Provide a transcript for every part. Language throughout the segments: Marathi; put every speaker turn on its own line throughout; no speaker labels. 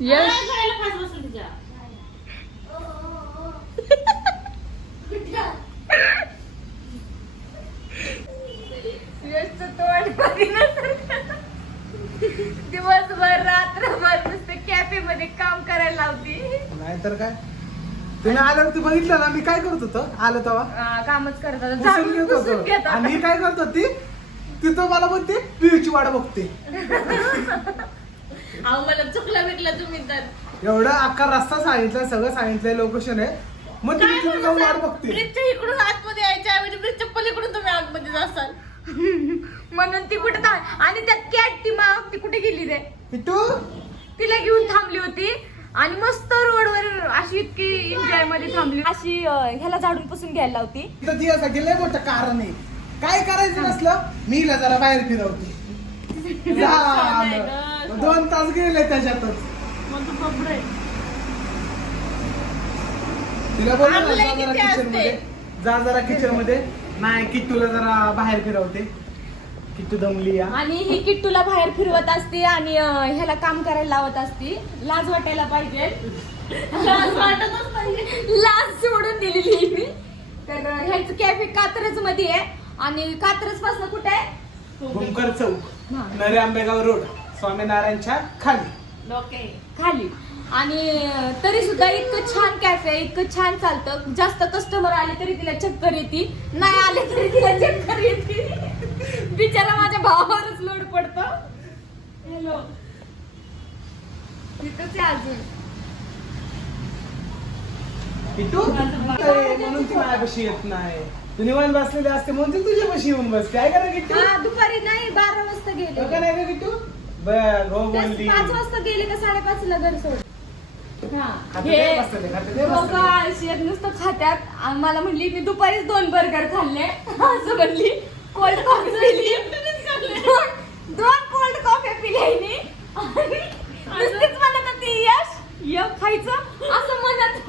यश. दिवसभर रात्रभर नुसते कॅफे मध्ये काम करायला लावती.
नाहीतर काय? तुम्ही आल्यावर ते बघितलं ना मी काय करत होतो? आलो तेव्हा?
कामच करत होता.
पुसून
झाडून
घेत
पुसून
होतो. आणि. ही काय करत होती? तिथं मला म्हणते पिऊची वाट बघते.
अहो मला चुकला भेटला तुम्ही तर.
एवढा अख्खा रस्ता सांगितलाय सगळं सांगितलंय लोकेशन आहे. मग तुम्ही तिथे जाऊन वाट बघते.
ब्रिजच्या इकडून आतमध्ये यायच्या ऐवजी ब्रिजच्या पलीकडून तुम्ही आतमध्ये जासाल
म्हणून ती कुठे आणि त्या कॅट ती माग ती कुठे गेली रे?
किट्टू
तिला घेऊन थांबली होती. आणि मस्त रोडवर अशी इतकी एन्जॉयमध्ये थांबली. अशी अं, ह्याला झाडून पुसून घ्यायला लावती.
तिथं ती लय मोठं कारण आहे. काय करायचं नसलं मी हिला जरा बाहेर फिरवते. झालं. दोन तास गेले त्याच्यातच.
मग तू बापरे.
तिला ना, जा
किती
जरा
असते?
किचनमध्ये जा जरा किचनमध्ये नाही किट्टूला जरा बाहेर फिरवते. किट्टू दमली या.
आणि ही किट्टूला बाहेर फिरवत असते आणि अं, ह्याला काम करायला लावत असते. लाज वाटायला पाहिजे.
लाज वाटतच नाहीये.
लाज सोडून दिलेली आहे मी. तर अं, ह्याचं कॅफे कात्रजमध्ये आहे. आणि कात्रजपासून कुठे आहे?
भूमकर चौक.
हा.
नरे आंबेगाव रोड. स्वामीनारायणच्या खाली.
डोके
खाली. आणि तरी सुद्धा इतकं छान कॅफे आहे इतकं छान चालतं. जास्त कस्टमर आले तरी तिला चक्कर येते नाही आले तरी तिला चक्कर येते बिचारा माझ्या भावावरच लोड पडतो. हॅलो तिथंच आहे अजून.
अरे, म्हणून ती माझ्यापाशी येत नाही. तू निवांत बसलेली असते म्हणून ती तुझ्यापाशी येऊन बसते. काय करा किट्टू?
हा दुपारी नाही बारा वाजता
हो
गेले
का नाही का किट्टू? बर हो
तेच
बोलली.
पाच वाजता गेले का साडेपाच ला घर सोड. हा
खाते
हे
काय?
बघा नुसतं खात्यात. मला म्हणली मी दुपारीच दोन बर्गर खाल्ले. असं म्हणली. कोल्ड कॉफी पिली दोन- दोन कोल्ड कॉफी पिल्या हिने. आणि नुसतीच म्हणत होती यश यश खायचं असं म्हणत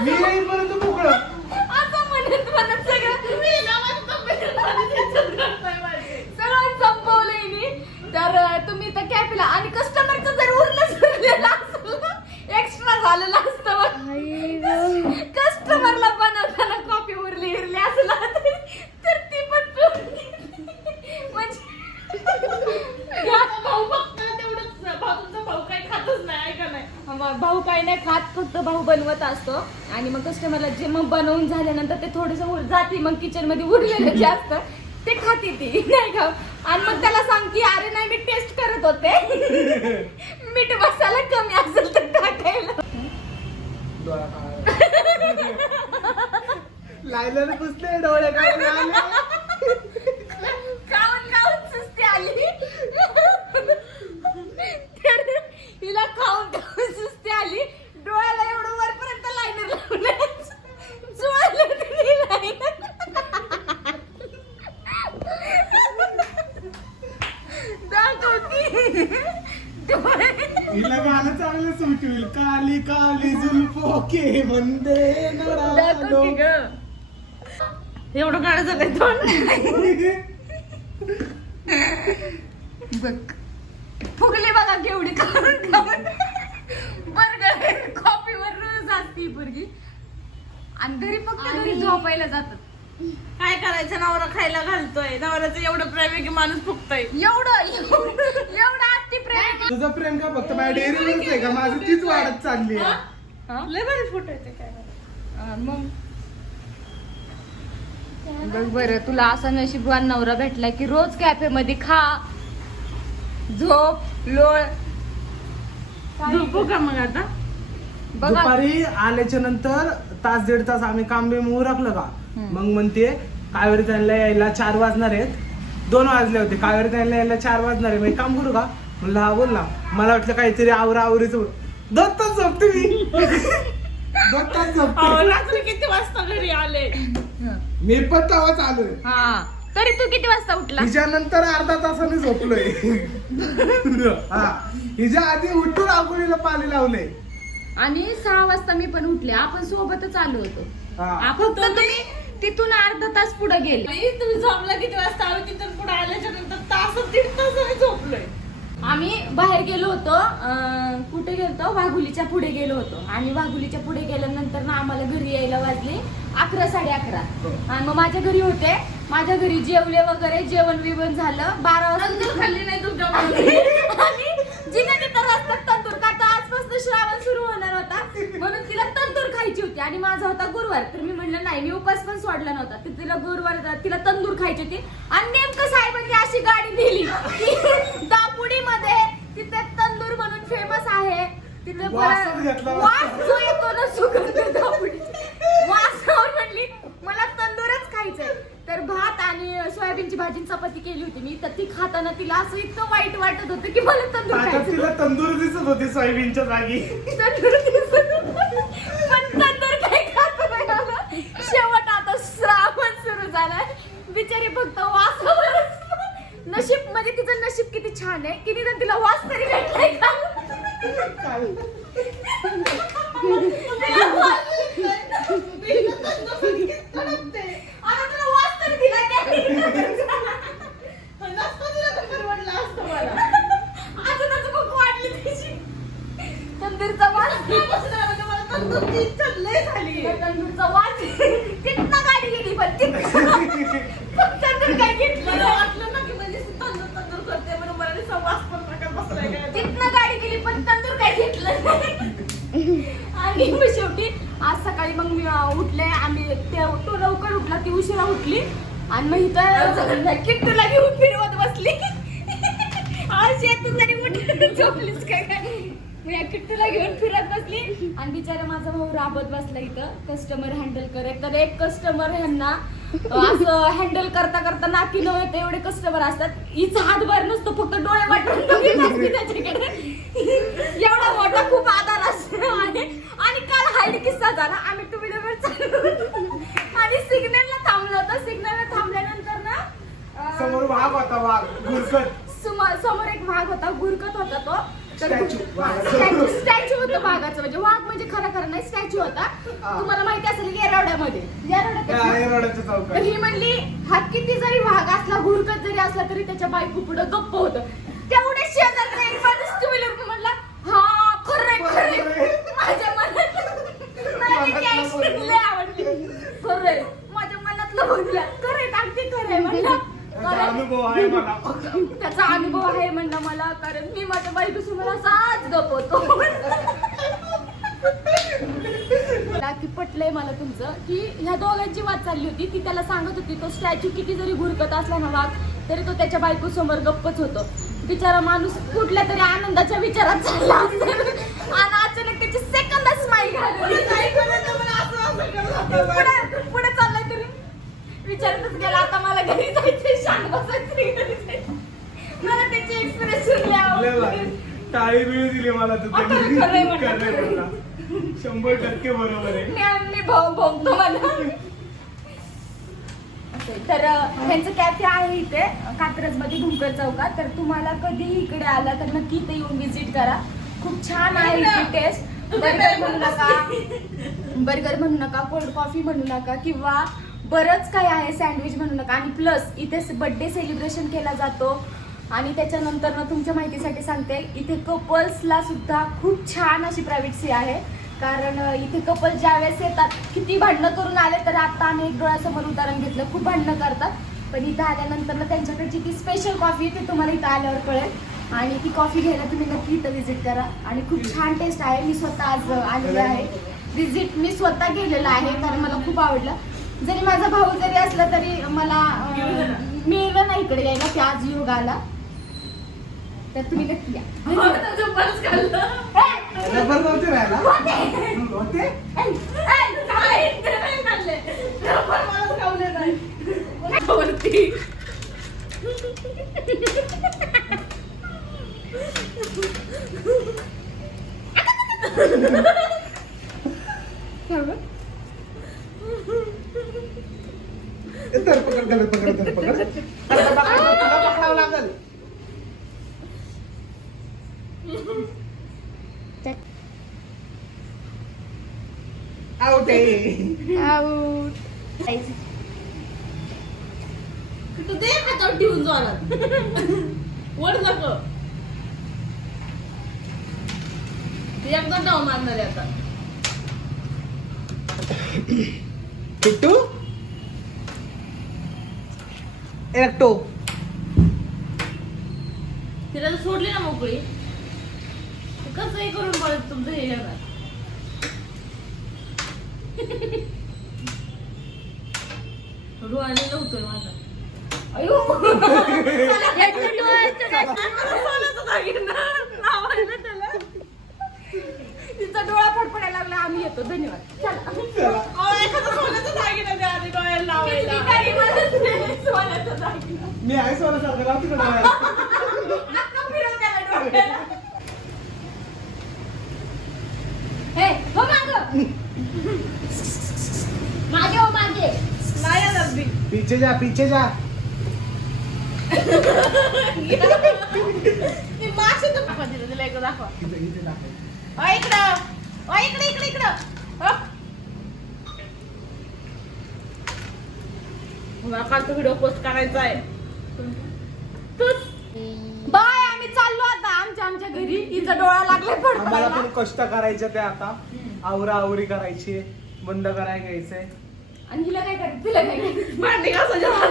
मी
असं
येईपर्यंत मोकळं
असं म्हणत म्हणत सगळं
तुम्ही ना माझी तब्येत झाली, त्याच्यात करताय माझी.
सगळं संपवलं हिने. तर अं, तुम्ही तर कॅफेला आणि कस्टमरचं जर उरलं सुरलेलं असलं एक्स्ट्रा झालेलं असतं कस्टमरला बनवताना कॉफी उरली उरली असलं तर ती पण पिऊन घेतली. म्हणजे
भाऊ तेवढंच भाऊ तुमचा भाऊ काही खातच नाही ऐका नाही.
मग भाऊ काही नाही खात फक्त भाऊ बनवत असतो. आणि मग कस्टमरला जे मग बनवून झाल्यानंतर ते थोडस जाते मग किचनमध्ये उरलेलं जे असतं ते खाते ती नाही का? आणि मग त्याला सांग की अरे नाही मी टेस्ट करत होते. मीठ मसाला कमी असेल तर टाकायला.
डोळा लायला पुसले डोळे काय
खाऊन खाऊन सुस्ती आली? हिला खाऊन खाऊन सुस्ती आली डोळ्याला एवढं वरपर्यंत लाईनर लावलं जुळालं तरी लाईनर दाखवती डोळे
हिला गाणं चांगलं सुटविल काली काली जुल्फो के वंदे
ग.
एवढं काढ झालंय तोंड
बघ. फुगली बघा केवढी खाऊन. खाऊन बर्गर कॉफीवर रोज असती पोरगी. आणि घरी फक्त घरी झोपायला जातात.
काय करायचं? नवरा खायला घालतोय. नवऱ्याचं एवढं प्रेम आहे की माणूस फुकतोय
एवढं एवढं
तुझं प्रेम का फक्त माझ्या डेअरीवरच आहे का? माझी तीच वाढत चालली आहे.
हा?
लय भारी फोटो येते काय
मग? बघ बरं तुला असा नशीबवान नवरा भेटला की रोज कॅफे मध्ये खा. झोप लोळ.
झोपू का मग आता?
बघा.
दुपारी आल्याच्यानंतर तास दीड तास आम्ही काम बिम उरकलं का. मग म्हणते कावेरी त्यांना यायला चार वाजणार आहेत. दोन वाजले होते कावेरी त्यांना यायला चार वाजणार आहे. मग एक काम करू का? म्हणलं हा बोल ना मला वाटलं काहीतरी आवरा आवरीच दोन तास झोपते मी. दोन तास
अहो,
झोपते
रात्री किती वाजता घरी आले.
मी पण तेव्हाच आलोय.
हा. तरी तू किती वाजता उठला?
हिच्यानंतर अर्धा तासाने झोपलोय. हा. हिच्या आधी उठून आंघोळीला पाणी लावलंय.
आणि सहा वाजता मी पण उठले. आपण सोबतच आलो होतो.
हा.
आपण तर तुम्ही तिथून अर्धा तास पुढे गेले.
बाई, तुम्ही झोपला किती वाजता? आम्ही तिथून पुढे आल्याच्यानंतर तास दीड तास आम्ही झोपलोय.
आम्ही बाहेर गेलो होतो कुठे गेलो वाघुलीच्या पुढे गेलो होतो. आणि वाघुलीच्या पुढे गेल्यानंतर ना आम्हाला घरी यायला वाजले अकरा साडे अकरा. आणि मग माझ्या घरी होते. माझ्या घरी जेवले वगैरे जेवण बिवण झालं. बारा वाजता
तंदूर खाल्ली नाही तुमच्या
आणि जिने तिथं रस्त्यात तंदूर का तर आजपासून श्रावण सुरू होणार होता. म्हणून तिला तंदूर खायची होती. आणि माझा होता गुरुवार. तर मी म्हणलं नाही मी उपास पण सोडला नव्हता. तर तिला गुरुवार तिला तंदूर खायची होती. आणि नेमकं साहेबांनी अशी गाडी दिली की दापुडीमध्ये तिथे तंदूर म्हणून फेमस आहे तिथे
वासच घेतला
वास जो येतो ना सुगंध दापुडी वासावर म्हणली मला तंदूरच खायचंय. तर भात आणि सोयाबीनची भाजी आणि चपाती केली होती मी. तर ती खाताना तिला असं इतकं वाईट वाटत होतं की मला तंदूर खायचं
तिला तंदूर दिसत होती सोयाबीनच्या जागी.
तंदूर दिसत होतं. पण तंदूर काही खात नाही आलं. शेवट आता श्रावण सुरू झालाय. बिचारी फक्त वासावरच नशीब म्हणजे तिचं नशीब किती छान आहे. की निदान तिला वास तरी भेटलाय का? तिला वास- आता तुला वास तरी दिला अजून अजून भूक वाढली तिची तंदूरचा वास तंदूरचा वास तिथनं गाडी गेली पण तिथनं तंदूर काय घेतलं गाडी गेली पण तंदूर काय घेतलं नाही. आणि मग शेवटी आज सकाळी मग मी उठले आम्ही ते तो लवकर उठला ती उशिरा उठली. आणि मग इथं किट्टूला घेऊन फिरवत बसली. आज येतून जरी उठून झोपलीच काय मी या किट्टूला घेऊन फिरत बसली. आणि बिचारा माझा भाऊ राबत बसला इथं. कस्टमर हँडल करत. तर एक कस्टमर ह्यांना असं हँडल करता करता नाकी न येते एवढे कस्टमर असतात. हिचा हातभार नसतो फक्त डोळे वाटून बघत असते त्याच्याकडे. एवढा मोठा खूप आधार असतो आणि आणि काल हाईड किस्सा झाला. आम्ही टू व्हीलरवर चाललो. आणि सिग्नलला थांबलो होतो. सिग्नलला थांबल्यानंतर ना अं,
समोर वाघ होता वाघ गुरकत
सम- समोर एक वाघ होता गुरकत होता तो. स्टॅच्यू स्टॅच्यू होतं वाघाचं म्हणजे वाघ म्हणजे खरं खरं नाही स्टॅच्यू होता. तुम्हाला माहिती असेल येरवड्यामध्ये. येरवड्यात तर ही म्हणली हा किती जरी वाघ असला घुरकत जरी असला तरी त्याच्या बायको पुढे गप्प होत. तेवढे शेजारचा एक माणूस टू व्हीलर म्हणला हा खरंय खरंय माझ्या मनात मला त्याची action लय आवडली. खरंय माझ्या मनातलं बोलला खरंय अगदी खरंय म्हणलं
त्याचा. अनुभव आहे मला
त्याचा अनुभव आहे म्हणलं मला कारण मी माझ्या बायको समोर असाच गप होतो मला की पटलंय मला तुमचं की ह्या दोघांची वाद चालली होती ती त्याला सांगत होती तो स्टॅच्यू किती जरी घुरकत असला ना वाघ तरी तो त्याच्या बायको समोर गप्पच होतो बिचारा माणूस कुठल्या तरी आनंदाच्या विचारात चालला असेल. आणि अचानक त्याची सेकंदच स्माईल पुढे पुढे विचारतच गेला आता मला घरी जायचंय शांत बसायचं घरी मला त्याची एक्सप्रेशन.
टाळी बिळी दिली मला
आता. खरंय.
खरंय. शंभर टक्के बरोबर आहे.
मी मी भाऊ भोगतो मला तर अं, ह्यांचं कॅफे आहे इथे कात्रजमध्ये भुंकर चौकात. तर तुम्हाला कधीही इकडे आला तर नक्की इथे येऊन विजिट करा. खूप छान आहे इथे टेस्ट बर्गर म्हणू नका. बर्गर म्हणू नका कोल्ड कॉफी म्हणू नका किंवा बरंच काही आहे सँडविच म्हणू नका. आणि प्लस इथे बर्थडे सेलिब्रेशन केला जातो. आणि त्याच्यानंतर ना तुमच्या माहितीसाठी सांगते इथे कपल्सला सुद्धा खूप छान अशी प्रायव्हेटसी आहे. कारण इथे कपल ज्यावेळेस येतात किती भांडणं करून आले तर आता आम्ही एक डोळ्यासमोर उदाहरण घेतलं खूप भांडणं करतात. पण इथं आल्यानंतर ना त्यांच्याकडची ती स्पेशल कॉफी ती तुम्हाला इथं आल्यावर कळेल. आणि ती कॉफी घ्यायला तुम्ही नक्की इथं व्हिजिट करा. आणि खूप छान टेस्ट आहे. मी स्वतः आज आलेली आहे. व्हिजिट मी स्वतः गेलेलं आहे कारण मला खूप आवडलं. जरी माझा भाऊ जरी असला तरी मला अं, मिळलं नाही इकडे यायला की आज योग आला तर तुम्ही नक्की या ए,
रबर नव्हते राहायला
होते.
होते
ए, ए, काय? ते नाही खाल्ले. रबर मला खावले नाही. वरती.
आउट आहे
आऊट.
तू दे हातावर ठेवून जोरात वर नको ती एकदा डाव मारणार आहे आता.
किट्टू? एकटो
तिला जर सोडली ना मोकळी. तर कसंही करून बघ तुमचं हे येणार डोळ्याने नव्हतोय माझा.
अयो! तिचा डोळा फडफडायला लागला आम्ही येतो. धन्यवाद.
मी आहे सोन्यासारखं का डोळ्यात?
आता फिरव त्याला डोक्याला. हे, हो मागं. हो मागे
नाही येणार मी.
पीछे जा पीछे जा
तर दाखवा तिला, तिला एकदा दाखवा.
इथे इथे
इकडं. इकडे, इकडे, इकडं. अहो. मला कालचा व्हिडिओ पोस्ट करायचा आहे तूच
बाय आम्ही चाललो आता आमच्या आमच्या घरी तिचा डोळा लागलाय
आम्हाला
फडफडायला
पण कष्ट करायचे ते आता आवरा आवरी करायची बंद करायला घ्यायचंय.
आणि हिला काय करायचं? तिला काय
घासायच्या